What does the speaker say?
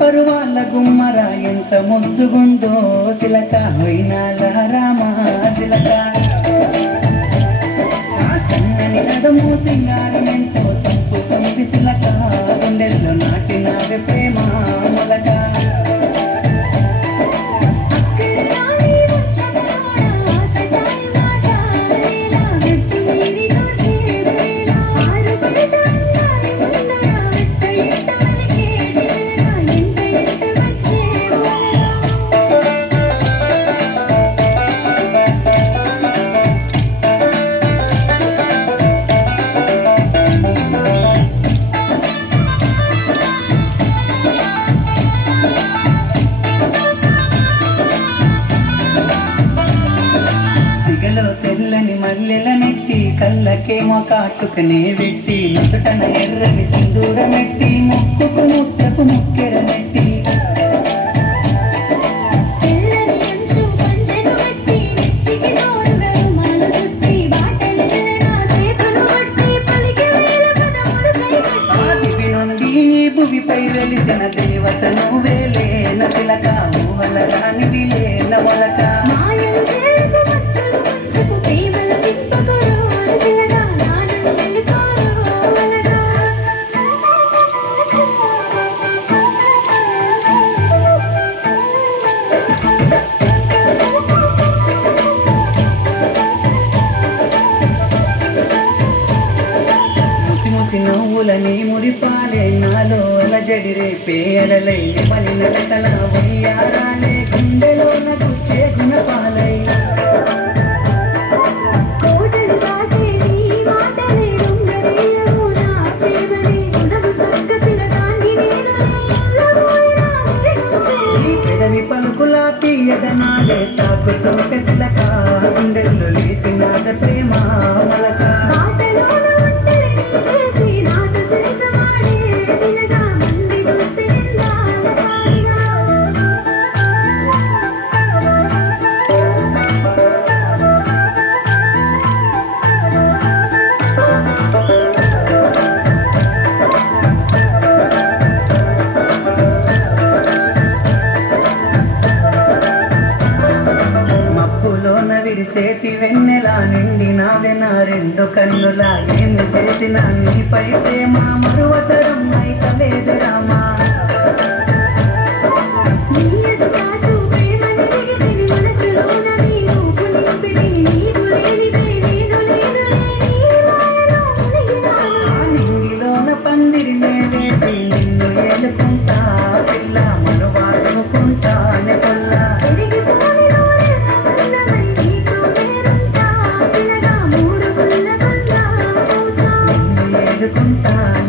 పరువాళ్ళ గుమ్మర ఎంత ముద్దుగుందో సిలక హొయినాల రామా సిలక సన్నని నడుము సింగారం ఎంతో తెల్లని మల్లెల నెట్టి కళ్ళకేమో కాటుకనే పెట్టి నుదుటన ఎర్రని సింధూర నెట్టి ముక్కుకు ముద్దకు ముక్కెర నెట్టి. తెల్లని అంచు పంచెను కట్టి నెత్తికి జోరుగా రుమాలు చుట్టి బాటలు తెలనా నవ్వులని మురిపాలే నాలో. అలజడి రేపే అలలై. మలి నడకల వయ్యారాలే గుండెలో నగుచ్చే గుణపాలై నీ నా పలుకుల తీయదనాలే. తాకుతుంటే సిలక గుండెల్లో లేచినాద ప్రేమ. విరిసేటి వెన్నెలా నిండి నావెన రెండు కన్నులా ఏమి చేసిన నీపై ప్రేమ మరువతరం అయితలేదు రామా. contar.